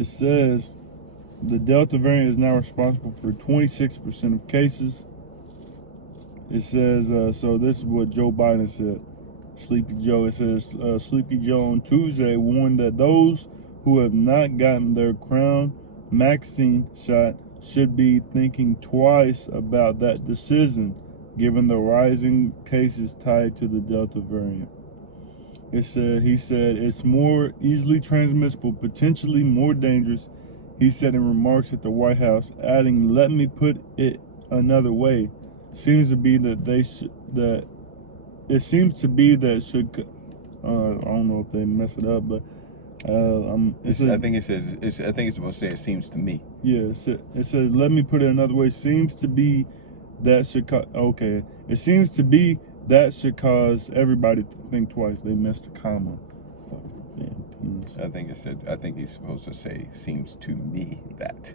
it says the Delta variant is now responsible for 26% of cases. It says, so this is what Joe Biden said. Sleepy Joe. It says, Sleepy Joe on Tuesday warned that those who have not gotten their crown vaccine shot should be thinking twice about that decision, given the rising cases tied to the Delta variant. He said it's more easily transmissible, potentially more dangerous, he said in remarks at the White House, adding, "Let me put it another way. Seems to be that should I don't know if they mess it up, but I think it's supposed to say it seems to me. Yeah, it says let me put it another way. Seems to be that should okay. It seems to be that should cause everybody to think twice. They missed a comma. I think he's supposed to say seems to me that,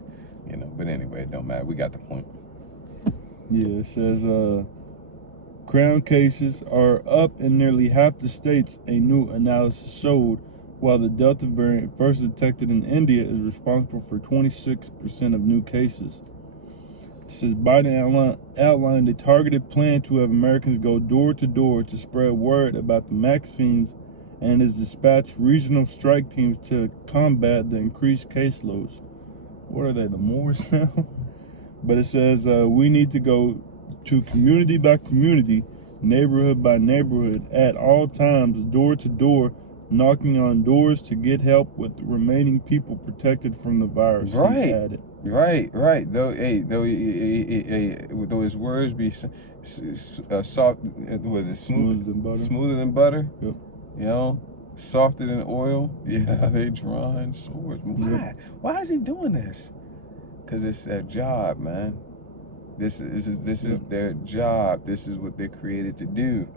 But anyway, it don't matter. We got the point. Yeah, it says crown cases are up in nearly half the states, a new analysis showed, while the Delta variant first detected in India is responsible for 26% of new cases. It says Biden outlined a targeted plan to have Americans go door to door to spread word about the vaccines and has dispatched regional strike teams to combat the increased caseloads. What are they, the Moors now? But it says we need to go to community by community, neighborhood by neighborhood, at all times, door to door, knocking on doors to get help with the remaining people protected from the virus. Right. Though his words be soft, was it smoother than butter? Yep. Softer than oil. Yeah, they drawing swords. Why? Yep. Why is he doing this? Because it's their job, man. This is their job. This is what they're created to do.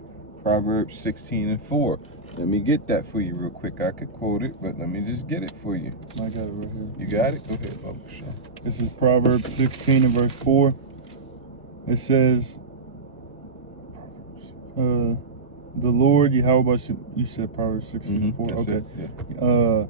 Proverbs 16:4. Let me get that for you real quick. I could quote it, but let me just get it for you. I got it right here. You got it? Go ahead, Bubba. Sure. This is Proverbs 16 and verse 4. It says, the Lord Yahweh, you said Proverbs 16 and 4? Okay. Yeah.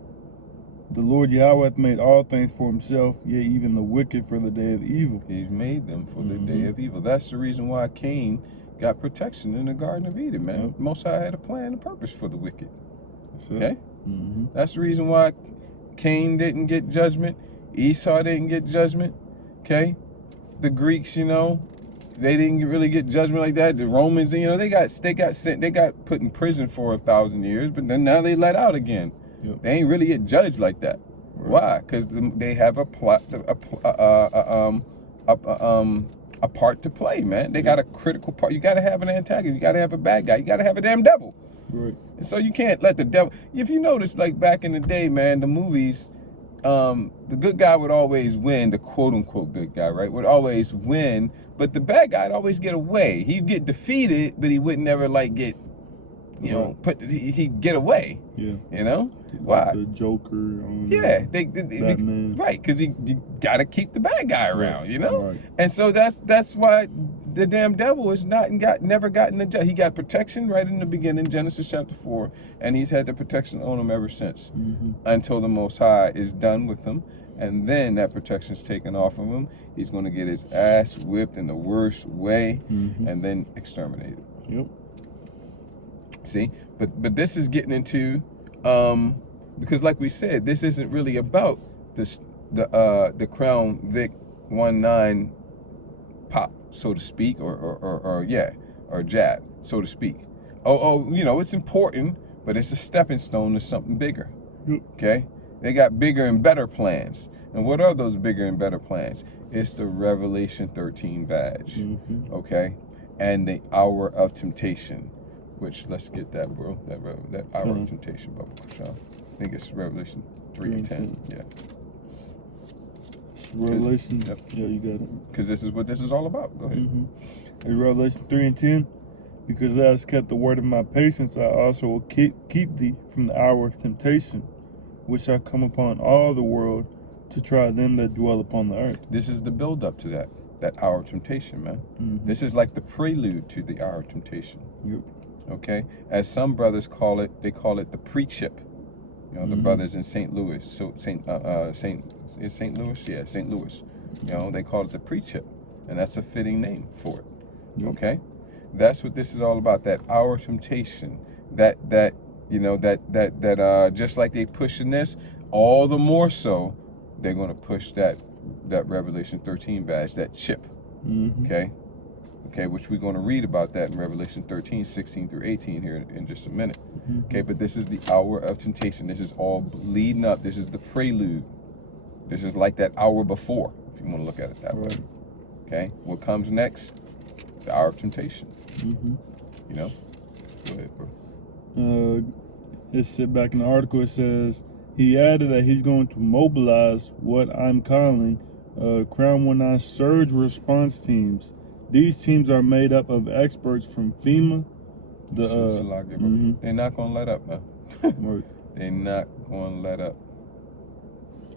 The Lord Yahweh hath made all things for himself, yea, even the wicked for the day of evil. He's made them for the day of evil. That's the reason why Cain got protection in the Garden of Eden, man. Yep. Most High had a plan and a purpose for the wicked. Okay? That's the reason why Cain didn't get judgment. Esau didn't get judgment. Okay? The Greeks, they didn't really get judgment like that. The Romans, they got put in prison for 1,000 years, but then now they let out again. Yep. They ain't really get judged like that. Right. Why? Because they have a part to play, man. They got a critical part. You got to have an antagonist. You got to have a bad guy. You got to have a damn devil. Right. And so you can't let the devil. If you notice, like back in the day, man, the movies, the good guy would always win. The quote unquote good guy, right, would always win. But the bad guy'd always get away. He'd get defeated, but he would never get. He'd get away. Yeah. Why? The Joker. Batman. Right, because you got to keep the bad guy around, Right. And so that's why the damn devil is never gotten the he got protection right in the beginning, Genesis chapter 4, and he's had the protection on him ever since, until the Most High is done with him, and then that protection's taken off of him. He's going to get his ass whipped in the worst way, and then exterminated. Yep. See, but this is getting into because like we said, this isn't really about the Crown Vic 19 pop, so to speak, or jab, so to speak. It's important, but it's a stepping stone to something bigger. Yep. Okay, they got bigger and better plans, and what are those bigger and better plans? It's the Revelation 13 badge, okay, and the hour of temptation. Which, let's get that, bro. That hour of temptation, Bubba. I think it's Revelation 3:10. Yeah. Revelation. Yep. Yeah, you got it. Because this is what this is all about. Go ahead. In Revelation 3:10, because thou hast kept the word of my patience, I also will keep thee from the hour of temptation, which shall come upon all the world to try them that dwell upon the earth. This is the build up to that hour of temptation, man. This is like the prelude to the hour of temptation. Yep. Okay, as some brothers call it, they call it the pre-chip. You know, the brothers in St. Louis, so St. Louis? Yeah, St. Louis. You know, they call it the pre-chip, and that's a fitting name for it. Yep. Okay, that's what this is all about. That hour temptation. That just like they pushing this, all the more so, they're going to push that Revelation 13 badge, that chip. Okay, which we're going to read about that in Revelation 13, 16 through 18 here in just a minute. Okay, but this is the hour of temptation. This is all leading up. This is the prelude. This is like that hour before, if you want to look at it that way. Okay, what comes next? The hour of temptation. You know? Go ahead, bro. It said back in the article, it says, he added that he's going to mobilize what I'm calling Crown 19 surge response teams. These teams are made up of experts from FEMA. They're not going to let up, man. They're not going to let up.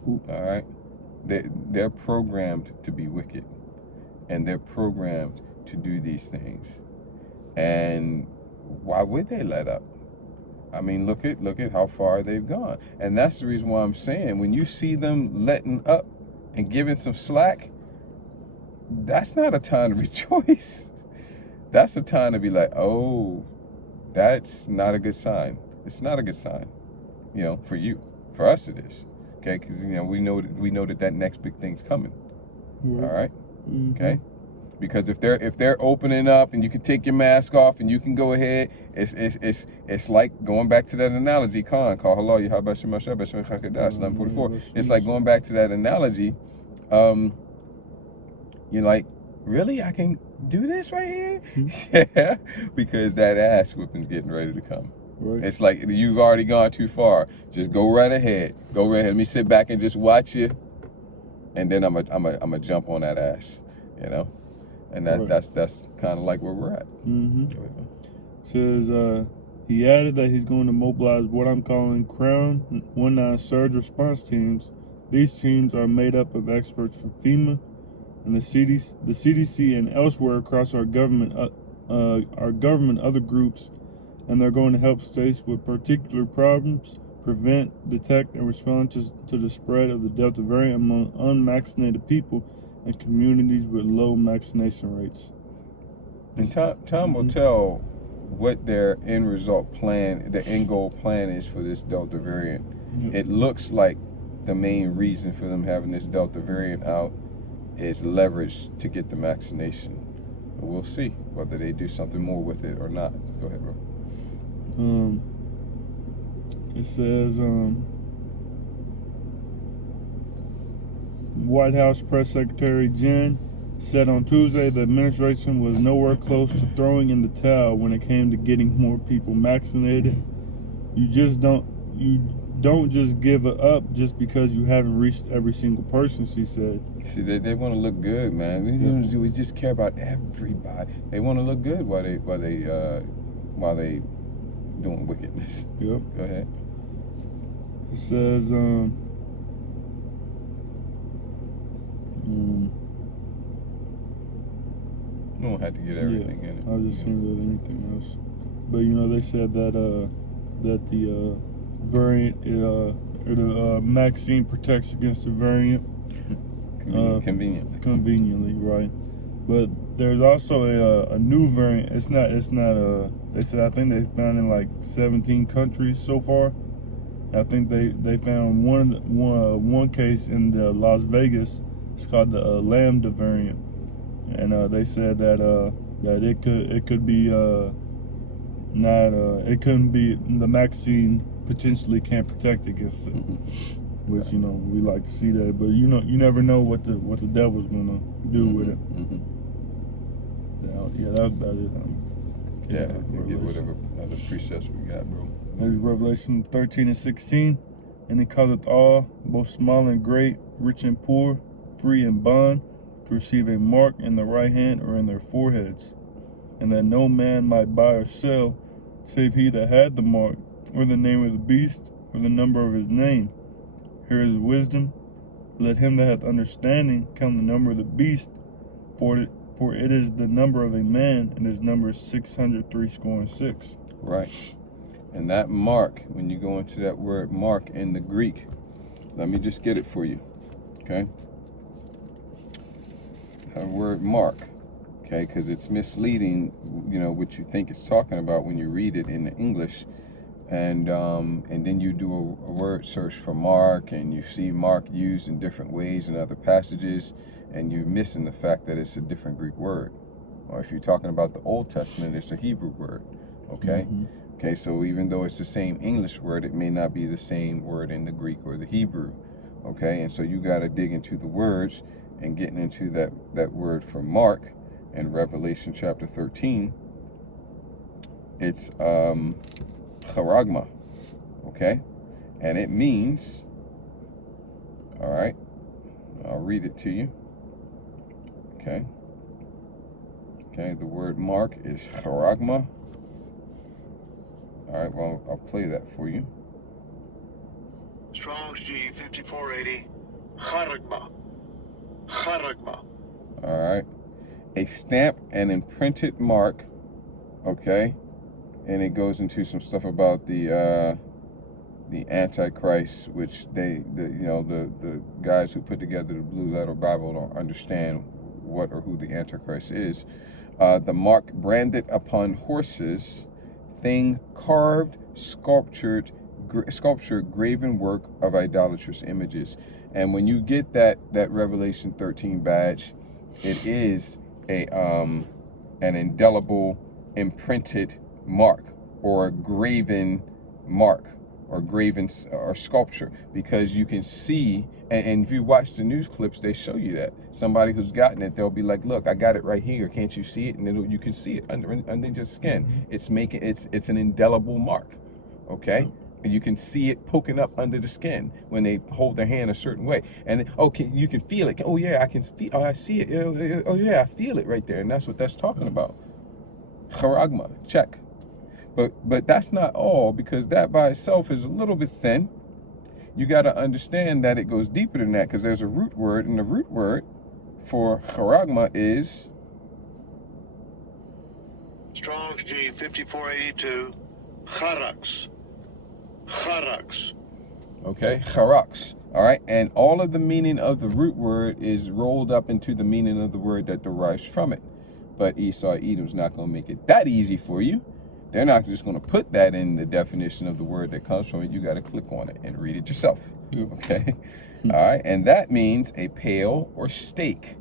All right? They're programmed to be wicked. And they're programmed to do these things. And why would they let up? I mean, look at how far they've gone. And that's the reason why I'm saying, when you see them letting up and giving some slack, that's not a time to rejoice. That's a time to be like, oh, that's not a good sign. It's not a good sign, you know, for you. For us it is. Okay, because, you know, we know that next big thing's coming. All right? Okay? Because if they're opening up and you can take your mask off and you can go ahead, it's like going back to that analogy, call hello, 1144. It's like going back to that analogy. You're like, really? I can do this right here? Yeah, because that ass whipping's getting ready to come. Right. It's like you've already gone too far. Just go right ahead. Go right ahead. Let me sit back and just watch you, and then I'm a jump on that ass. You know, and that's kind of like where we're at. Says he added that he's going to mobilize what I'm calling Crown 19 surge response teams. These teams are made up of experts from FEMA and the CDC and elsewhere across our government, other groups, and they're going to help states with particular problems, prevent, detect, and respond to the spread of the Delta variant among unvaccinated people and communities with low vaccination rates. And time will tell what their end result plan, the end goal plan is for this Delta variant. It looks like the main reason for them having this Delta variant out is leverage to get the vaccination. We'll see whether they do something more with it or not. Go ahead, bro. It says White House Press Secretary Jen said on Tuesday the administration was nowhere close to throwing in the towel when it came to getting more people vaccinated. You don't just give it up just because you haven't reached every single person, she said. See, they want to look good, man. We just care about everybody. They want to look good while they doing wickedness. Yep. Go ahead. It says We don't have to get everything in it. I was just saying that anything else. But you know, they said that the variant the vaccine protects against the variant conveniently, right? But there's also a new variant. It's not they said, I think they found in like 17 countries so far. I think they found one case in Las Vegas. It's called the Lambda variant, and they said that it could be it couldn't be, the vaccine potentially can't protect against it. Which, you know, we like to see that, but you never know what the devil's gonna do with it. Yeah, that was about it. Get whatever other precepts we got, bro. There's Revelation 13 and 16. And he calleth all, both small and great, rich and poor, free and bond, to receive a mark in the right hand or in their foreheads, and that no man might buy or sell, save he that had the mark, or the name of the beast, or the number of his name. Here is wisdom. Let him that hath understanding count the number of the beast, for it is the number of a man, and his number is 636. Right. And that mark, when you go into that word mark in the Greek, let me just get it for you, okay? That word mark, okay, because it's misleading, what you think it's talking about when you read it in the English. And then you do a word search for mark, and you see mark used in different ways in other passages, and you're missing the fact that it's a different Greek word. Or if you're talking about the Old Testament, it's a Hebrew word, okay? Mm-hmm. Okay, so even though it's the same English word, it may not be the same word in the Greek or the Hebrew, okay? And so you got to dig into the words and getting into that word for mark in Revelation chapter 13. It's charagma, okay? And it means, all right, I'll read it to you, okay? Okay, the word mark is charagma. All right, well, I'll play that for you. Strong's G 5480. Charagma. Charagma. All right. A stamp and imprinted mark, okay? And it goes into some stuff about the Antichrist, which the guys who put together the Blue Letter Bible don't understand what or who the Antichrist is. The mark branded upon horses, thing carved, sculpture, graven work of idolatrous images. And when you get that Revelation 13 badge, it is an indelible imprinted mark, or a graven mark, or graven or sculpture, because you can see, and if you watch the news clips, they show you that somebody who's gotten it, they'll be like, look, I got it right here, can't you see it? And you can see it under your skin. It's an indelible mark, okay? And you can see it poking up under the skin when they hold their hand a certain way. And you can feel it. Oh yeah, I can feel. Oh, I see it. Oh yeah, I feel it right there. And that's what that's talking about. Charagma, check. But that's not all, because that by itself is a little bit thin. You got to understand that it goes deeper than that, because there's a root word, and the root word for charagma is Strong's G 5482. Charax. Charax. okay, charax. All right, and all of the meaning of the root word is rolled up into the meaning of the word that derives from it. But Esau Edom's not going to make it that easy for you. They're not just going to put that in the definition of the word that comes from it. You got to click on it and read it yourself. Okay? All right, and that means a pail or stake.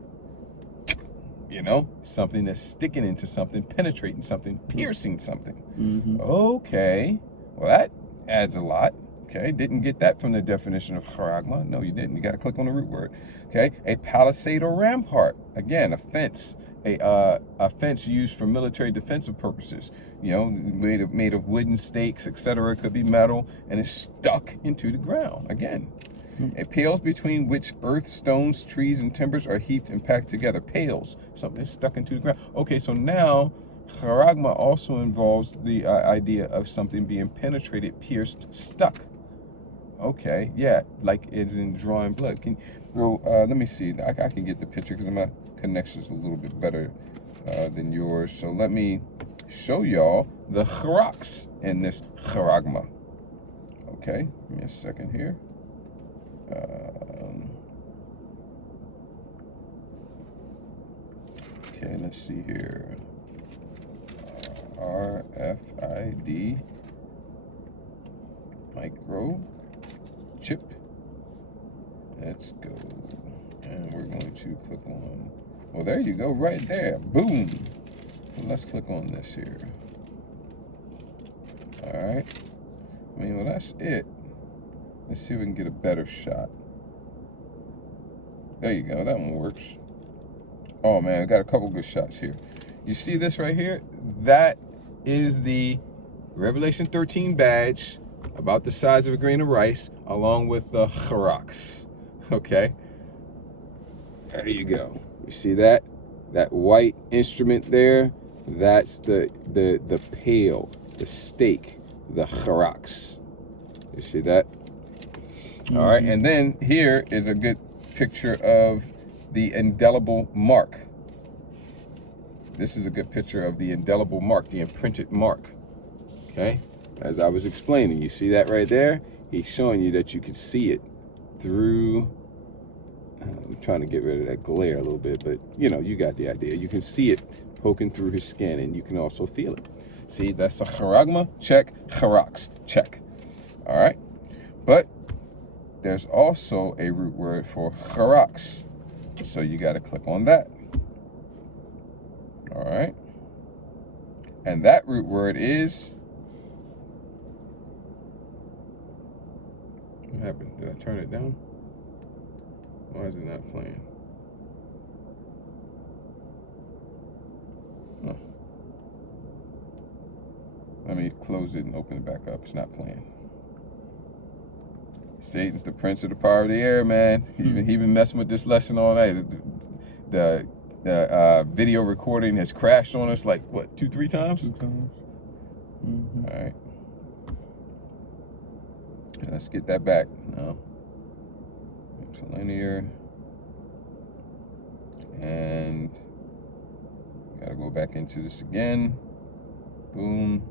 Something that's sticking into something, penetrating something, piercing something. Mm-hmm. Okay, well, that adds a lot. Okay, didn't get that from the definition of charagma. No, you didn't. You got to click on the root word. Okay, a palisade or rampart. Again, a fence. A fence used for military defensive purposes. Made of wooden stakes, etc. It could be metal, and it's stuck into the ground. Again, it pales between which earth, stones, trees, and timbers are heaped and packed together. Pales, something is stuck into the ground. Okay, so now charagma also involves the idea of something being penetrated, pierced, stuck. Okay, yeah, like it's in drawing blood. Let me see. I can get the picture because my connection's a little bit better than yours. So let me show y'all the charax in this charagma. Okay, give me a second here. Okay, let's see here. RFID micro chip. Let's go. And we're going to click on, well, there you go, right there. Boom. So let's click on this here. All right. Well, that's it. Let's see if we can get a better shot. There you go. That one works. Oh, man, I got a couple good shots here. You see this right here? That is the Revelation 13 badge, about the size of a grain of rice, along with the charax. Okay? There you go. You see that? That white instrument there? That's the pail, the stake, the charax. You see that? Mm-hmm. All right, and then here is a good picture of the indelible mark. This is a good picture of the indelible mark, the imprinted mark. Okay? as I was explaining. You see that right there? He's showing you that you can see it through. I'm trying to get rid of that glare a little bit, but you know, you got the idea. You can see it poking through his skin, and you can also feel it. See, that's a charagma, check, charax, check. All right, but there's also a root word for charax, so you got to click on that. All right, and that root word is, what happened? Did I turn it down? Why is it not playing? Huh. Let me close it and open it back up. It's not playing. Satan's the prince of the power of the air, man. He been messing with this lesson all night. The video recording has crashed on us like, what, 2-3 times? 2 times. Mm-hmm. All right. Let's get that back now. To linear. And gotta go back into this again. Boom.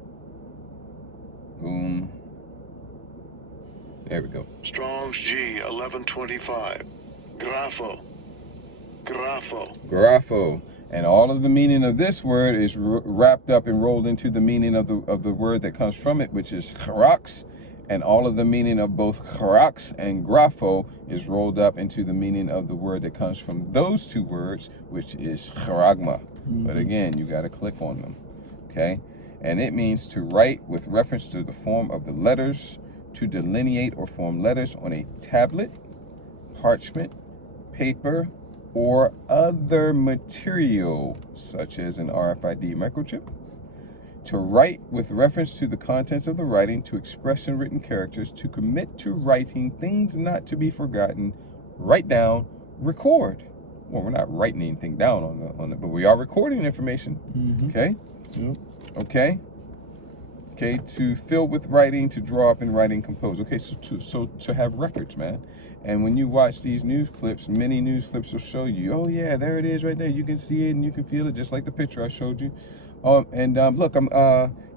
Boom. There we go. Strong's G 1125. Grapho. Grapho. Grapho. And all of the meaning of this word is wrapped up and rolled into the meaning of the word that comes from it, which is charax. And all of the meaning of both charax and grapho is rolled up into the meaning of the word that comes from those two words, which is charagma. Mm-hmm. But again, you got to click on them, okay? And it means to write with reference to the form of the letters, to delineate or form letters on a tablet, parchment, paper, or other material, such as an RFID microchip. To write with reference to the contents of the writing, to express in written characters, to commit to writing things not to be forgotten, write down, record. Well, we're not writing anything down on it, but we are recording information. Mm-hmm. Okay? Yep. Okay? Okay, to fill with writing, to draw up in writing, compose. Okay, so to have records, man. And when you watch these news clips, many news clips will show you, oh yeah, there it is right there. You can see it and you can feel it, just like the picture I showed you. Look, I'm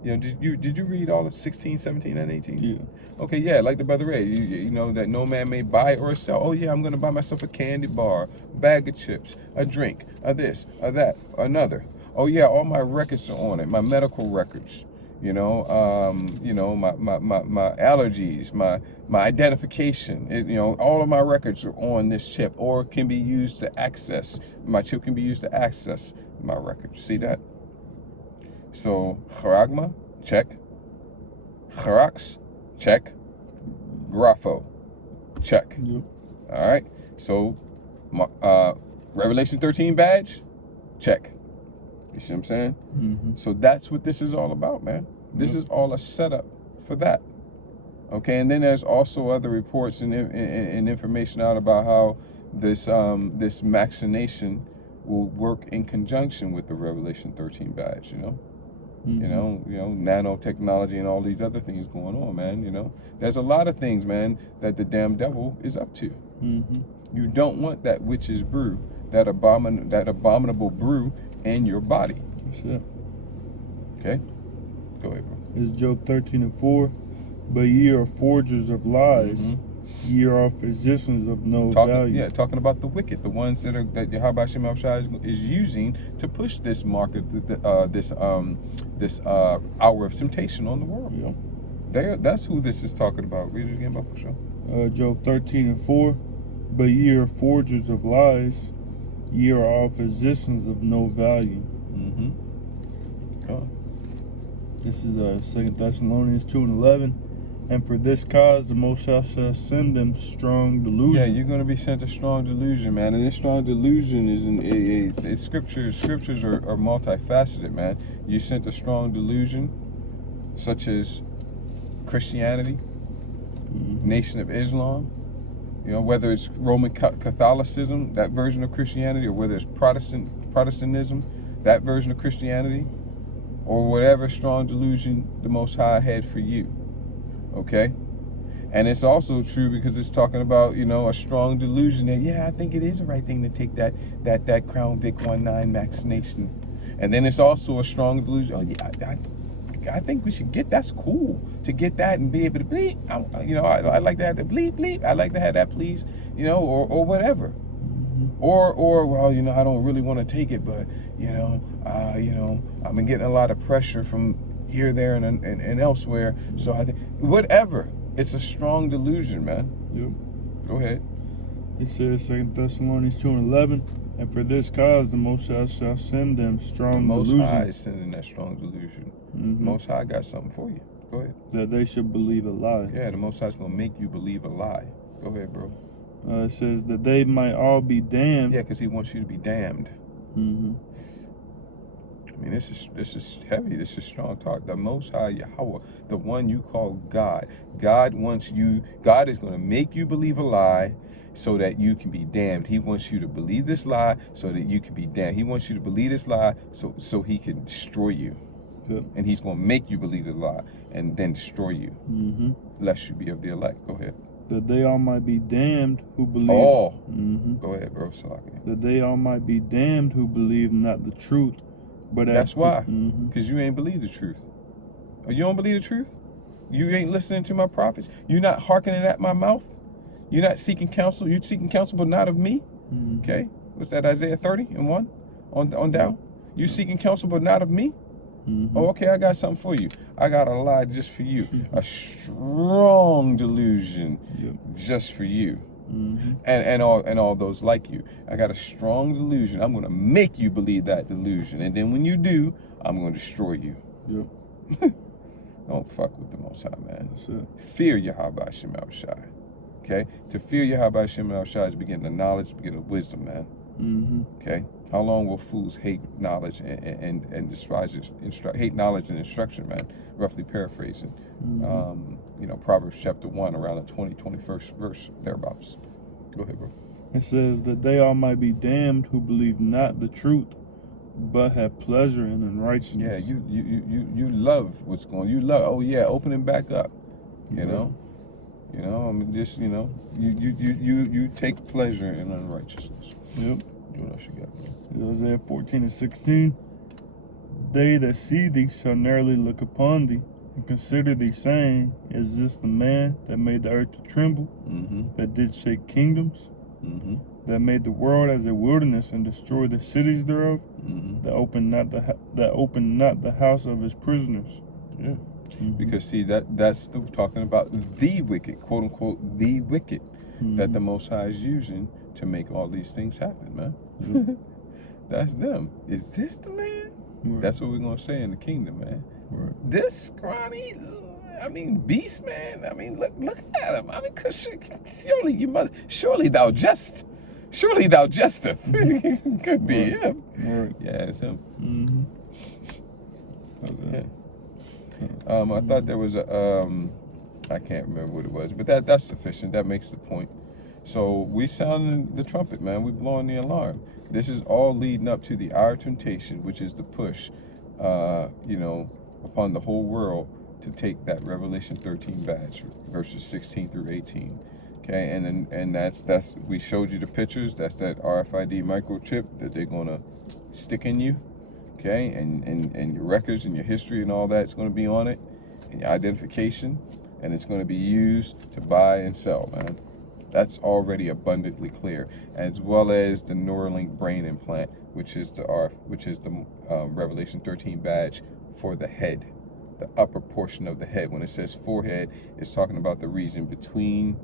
did you read all of 16, 17, and 18? Yeah. Okay, yeah, like the brother Ray, you know that no man may buy or sell. Oh yeah, I'm gonna buy myself a candy bar, bag of chips, a drink, a this, a that, another. Oh yeah, all my records are on it, my medical records. My allergies, my identification. All of my records are on this chip, or can be used to access. My chip can be used to access my records. See that? So charagma, check. Charax, check. Grapho, check. Yep. All right. So Revelation 13 badge, check. You see what I'm saying? Mm-hmm. So that's what this is all about, man. This is all a setup for that. Okay, and then there's also other reports and information out about how this machination will work in conjunction with the Revelation 13 badge. Mm-hmm. Nanotechnology and all these other things going on, man. There's a lot of things, man, that the damn devil is up to. Mm-hmm. You don't want that witch's brew, that abominable brew in your body. That's it. Okay? Go ahead, bro. It's Job 13:4. But ye are forgers of lies. Mm-hmm. Ye are physicians of no value. Yeah, talking about the wicked, the ones that Yahweh Shem Shai is using to push this market, this hour of temptation on the world. Yeah. That's who this is talking about. Read it again, Papa Show. Job 13:4. But ye are forgers of lies. Ye are all physicians of no value. Mm-hmm. Come on. This is 2 Thessalonians 2:11. And for this cause the Most High shall send them strong delusion. Yeah, you're going to be sent a strong delusion, man. And this strong delusion is scriptures are multifaceted, man. You sent a strong delusion, such as Christianity, mm-hmm. Nation of Islam. Whether it's Roman Catholicism, that version of Christianity, or whether it's Protestantism, that version of Christianity, or whatever strong delusion the Most High had for you. Okay? And it's also true because it's talking about, a strong delusion that, I think it is the right thing to take that Crown Vic 19 vaccination. And then it's also a strong delusion, I think we should get. That's cool to get that and be able to bleep. I like to have the bleep bleep. I like to have that please. Or whatever. Or well, I don't really want to take it, but I've been getting a lot of pressure from here, there, and elsewhere. So I think whatever. It's a strong delusion, man. Yep. Go ahead. It says 2 Thessalonians 2:11, and for this cause the Most High shall send them strong The Most delusion, High is sending that strong delusion. Most High got something for you. Go ahead. that they should believe a lie. Yeah, the Most High's gonna make you believe a lie. Go ahead, bro. It says that they might all be damned. Yeah, because he wants you to be damned. Mm-hmm. I mean, this is heavy. This is strong talk. The Most High Yahweh, the one you call God. God is going to make you believe a lie so that you can be damned. He wants you to believe this lie so that you can be damned. He wants you to believe this lie so he can destroy you. Yep. And he's going to make you believe the lie and then destroy you. Mm-hmm. Lest you be of the elect. Go ahead. That they all might be damned who believe. Oh. Mm-hmm. Go ahead, bro. Salaki. That they all might be damned who believe not the truth, but That's why. Mm-hmm. Because you ain't believe the truth. Oh, you don't believe the truth? You ain't listening to my prophets? You're not hearkening at my mouth? You're not seeking counsel? You're seeking counsel, but not of me? Mm-hmm. Okay. What's that, Isaiah 30:1? On down? You seeking counsel, but not of me? Mm-hmm. Oh, okay, I got something for you. I got a lie just for you. A strong delusion just for you. Mm-hmm. And all those like you. I got a strong delusion. I'm going to make you believe that delusion. And then when you do, I'm going to destroy you. Yep. Don't fuck with the Most High, man. That's it. Fear Yahweh Hashem Al Shai. Okay? To fear Yahweh Hashem Al Shai is beginning of knowledge, beginning of wisdom, man. Mm-hmm. Okay? How long will fools hate knowledge and despise hate knowledge and instruction, man? Roughly paraphrasing. Mm-hmm. Proverbs chapter 1, around the 21st verse, thereabouts. Go ahead, bro. It says that they all might be damned who believe not the truth, but have pleasure in unrighteousness. Yeah, you love what's going on. You love, opening back up. You know? I mean, just, you take pleasure in unrighteousness. Yep. What else you got, bro? Isaiah 14:16. They that see thee shall narrowly look upon thee, and consider thee, saying, is this the man that made the earth to tremble, that did shake kingdoms, that made the world as a wilderness and destroyed the cities thereof, that opened not the house of his prisoners? Yeah. Because see, that's talking about the wicked, quote unquote, the wicked, that the Most High is using to make all these things happen, man. That's them. Is this the man? Right. That's what we're gonna say in the kingdom, man. Right. This scrawny, beast, man. Look at him. 'Cause surely thou jestest. Could be him. Right. Yeah, it's him. Mm-hmm. Yeah. I thought there was I can't remember what it was, but that's sufficient. That makes the point. So we sounding the trumpet, man. We blowing the alarm. This is all leading up to the hour of temptation, which is the push, upon the whole world to take that Revelation 13 badge, verses 16 through 18. Okay, and that's we showed you the pictures. That's that RFID microchip that they're gonna stick in you. Okay, and your records and your history and all that's going to be on it, and your identification, and it's going to be used to buy and sell, man. That's already abundantly clear, as well as the Neuralink brain implant, which is the Revelation 13 badge for the head, the upper portion of the head. When it says forehead, it's talking about the region between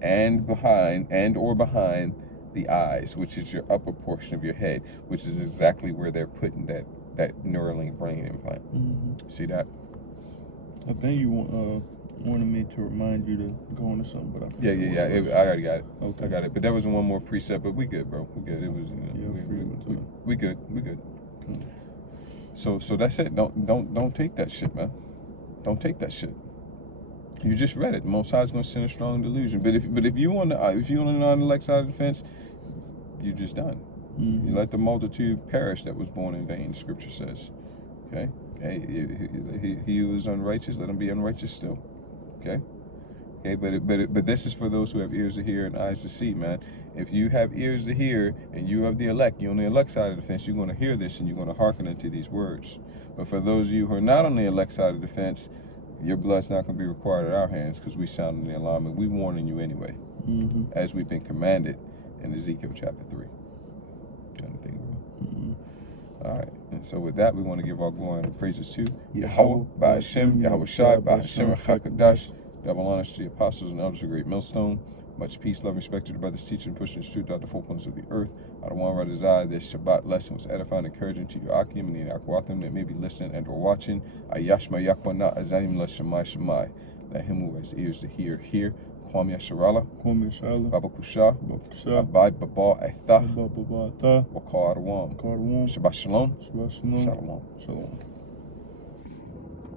and behind the eyes, which is your upper portion of your head, which is exactly where they're putting that Neuralink brain implant. See that? I think you wanted me to remind you to go into something, but I forgot. I already got it. Okay. I got it. But there was one more precept, but we good, bro. We good. It was we good. We good. So that's it. Don't take that shit, man. Don't take that shit. You just read it. The Most High is going to send a strong delusion. But if you on the non-elect side of the fence, you're just done. You let the multitude perish that was born in vain. Scripture says. Okay. Hey, he who is unrighteous, let him be unrighteous still. Okay. Okay. But this is for those who have ears to hear and eyes to see, man. if you have ears to hear and you of the elect, you're on the elect side of the fence, you're going to hear this and you're going to hearken unto these words. But for those of you who are not on the elect side of the fence, your blood's not going to be required at our hands because we sounded the alarm, and we warning you anyway, as we've been commanded in Ezekiel chapter 3. Anything, bro? All right. And so with that, we want to give our glory and praises to Yahweh, by Hashem, Yahweh Shai, by Hashem, Chakadash, double honors to the apostles and elders of Great Millstone. Much peace, love, respect to the brothers teaching and pushing the truth out the four corners of the earth. Out of one right desire, this Shabbat lesson was edifying, encouraging to your Akim and the Akwathim that may be listening and or watching. Ayashma Yakwana Azanim La Shemai Shemai. Let him who has ears to hear, hear. Kwam Yasharala, Baba Kusha, Abad Baba Etha, Wakar Adawam. Shabbat Shalom. Shabbat Shalom. Shalom. Shalom.